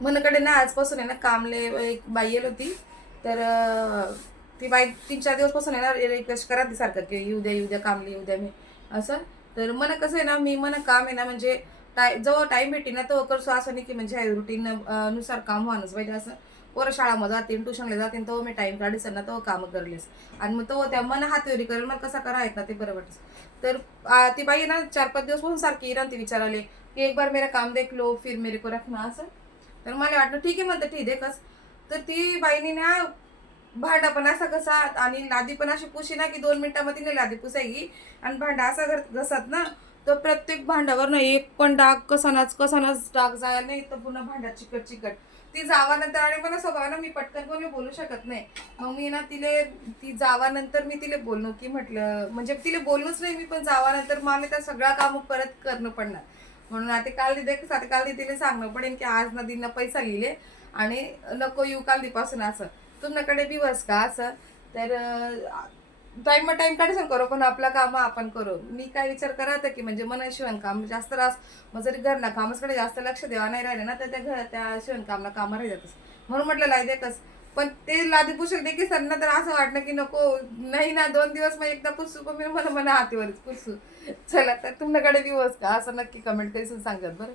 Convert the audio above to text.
मनकडे ना आजपासून आहे ना कामले एक बाई येल होती. तर ती बाई तीन चार दिवसपासून आहे ना रिक्वेस्ट करा ती सारखं की येऊ द्या येऊ द्या कामले येऊ द्या मी असं. तर मन कसं आहे ना मी मन काम आहे ना म्हणजे टाय जेव्हा टाईम भेटी ना तेव्हा करसो असं नाही की म्हणजे रुटीन नुसार काम व्हायलाच पाहिजे असं. पोरं शाळामध्ये जातील ट्युशनला जातील तेव्हा मी टाईम काढीस ना तेव्हा कामं करलेस. आणि मग तेव्हा त्या मन हातवरी करेल मला कसा करा आहेत ना ते बरं वाटतं. तर ती बाई ना चार पाच दिवसपासून सारखी येणार ती विचाराले की एक बार मेरा काम देख लो फिर मेरे को रखना असं. तर मला वाटलं ठीक आहे म्हणतं ठीक आहे कस तर ती बाईनी ना भांडा पण असा कसा आणि लादी पण अशी पुशी ना की दोन मिनिटामध्ये नाही लादी पुसायची आणि भांडा असा घर घसात ना तर प्रत्येक भांड्यावर ना एक पण डाग कसानाच कसानाच डाग जायला नाही तर पुन्हा भांडा चिकट चिकट. ती जावानंतर आणि मला स्वभाव ना मी पटकन कोणी बोलू शकत नाही. मग मी ना तिले ती जावानंतर मी तिला बोललो की म्हटलं म्हणजे तिला बोलूच नाही मी पण जावानंतर मला त्या सगळ्या काम परत करणं पडणार. म्हणून आता काल दिदे आता काल तिला सांगणं पडेल की आज नदीनं पैसा लिहिले आणि नको येऊ काल दिपासून असं. तुमच्याकडे दिवस का असं? तर टाईम टाईम काढसन करू पण आपलं काम आपण करू. मी काय विचार करत की म्हणजे मन शिवणकाम जास्त रास मग जरी घरना कामाकडे जास्त लक्ष द्यावा नाही राहिले ना तर त्या घर त्या शिवणकामला कामं राहतातच. म्हणून म्हटलं लायदेकच पण ते लादी पुसक देखील सरना तर असं वाटलं की नको नाही ना दोन दिवस मग एकदा पुसू पण मी मला मला हातीवरच पुसू. चला तर तुमच्याकडे दिवस का? असं नक्की कमेंट करून सांगत बरं.